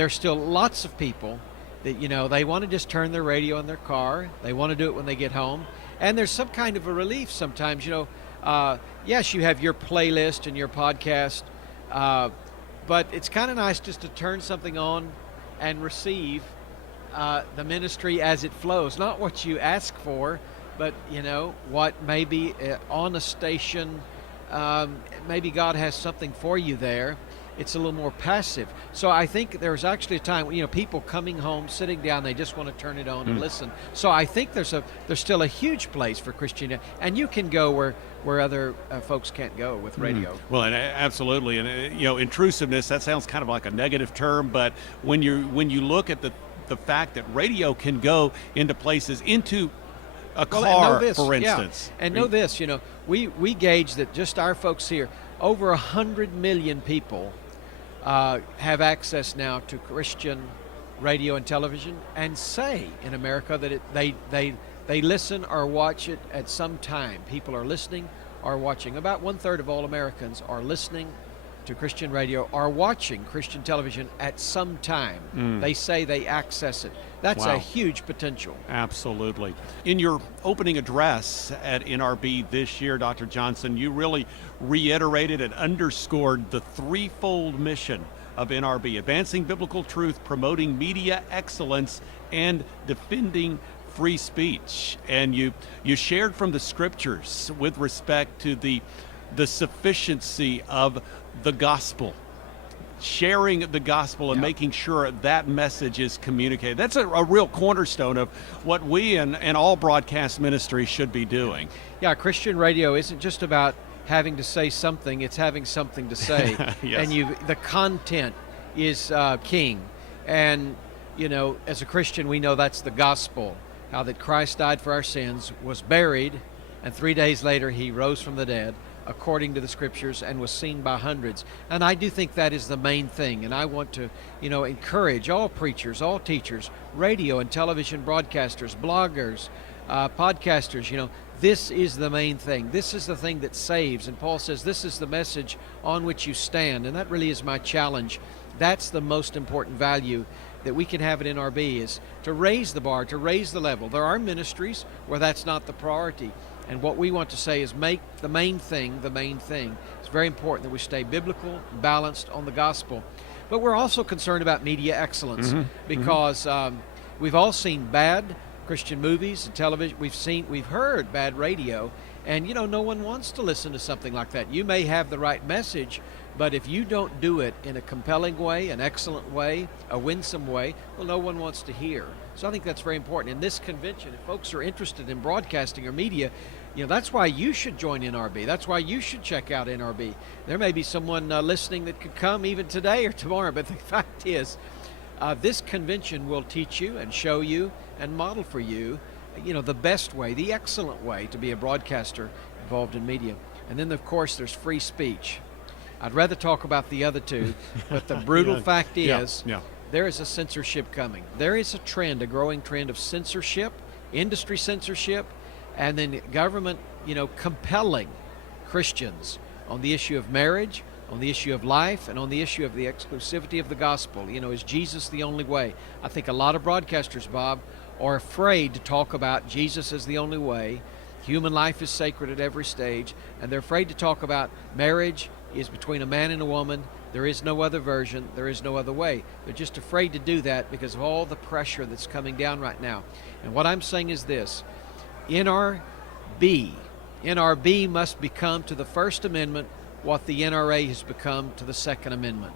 there's still lots of people that, they want to just turn their radio in their car. They want to do it when they get home. And there's some kind of a relief sometimes, yes, you have your playlist and your podcast, but it's kind of nice just to turn something on and receive the ministry as it flows. Not what you ask for, but, what maybe on a station, maybe God has something for you there. It's a little more passive. So I think there's actually a time, people coming home, sitting down, they just want to turn it on and listen. So I think there's still a huge place for Christianity, and you can go where other folks can't go with radio. Well, and absolutely, and intrusiveness, that sounds kind of like a negative term, but when you look at the fact that radio can go into places, into a car, for instance. Yeah. And know this, we gauge that just our folks here, over 100 million people have access now to Christian radio and television, and say in America that they listen or watch it at some time. People are listening or watching. About 1/3 of all Americans are listening to Christian radio or watching Christian television at some time. They say they access it. That's a huge potential. Absolutely. In your opening address at NRB this year, Dr. Johnson, you really reiterated and underscored the threefold mission of NRB: advancing biblical truth, promoting media excellence, and defending free speech. And you shared from the scriptures with respect to the sufficiency of the gospel, sharing the gospel and making sure that message is communicated. That's a real cornerstone of what we and all broadcast ministry should be doing. Yeah, Christian radio isn't just about having to say something, it's having something to say. Yes. And the content is king. And, as a Christian, we know that's the gospel, how that Christ died for our sins, was buried, and 3 days later he rose from the dead, according to the scriptures, and was seen by hundreds. And I do think that is the main thing. And I want to, encourage all preachers, all teachers, radio and television broadcasters, bloggers, podcasters, this is the main thing. This is the thing that saves. And Paul says this is the message on which you stand. And that really is my challenge. That's the most important value that we can have at NRB, is to raise the bar, to raise the level. There are ministries where that's not the priority. And what we want to say is make the main thing the main thing. It's very important that we stay biblical, balanced on the gospel. But we're also concerned about media excellence, because we've all seen bad Christian movies and television. We've heard bad radio, and no one wants to listen to something like that. You may have the right message, but if you don't do it in a compelling way, an excellent way, a winsome way, well, no one wants to hear. So I think that's very important. In this convention, if folks are interested in broadcasting or media, that's why you should join NRB. That's why you should check out NRB. There may be someone listening that could come even today or tomorrow, but the fact is, this convention will teach you and show you and model for you, the best way, the excellent way to be a broadcaster involved in media. And then, of course, there's free speech. I'd rather talk about the other two, but the brutal fact is, there is a censorship coming. There is a growing trend of censorship, industry censorship, and then government, compelling Christians on the issue of marriage, on the issue of life, and on the issue of the exclusivity of the gospel. Is Jesus the only way? I think a lot of broadcasters, Bob, are afraid to talk about Jesus as the only way. Human life is sacred at every stage, and they're afraid to talk about marriage is between a man and a woman. There is no other version. There is no other way. They're just afraid to do that because of all the pressure that's coming down right now. And what I'm saying is this: NRB must become to the First Amendment what the NRA has become to the Second Amendment.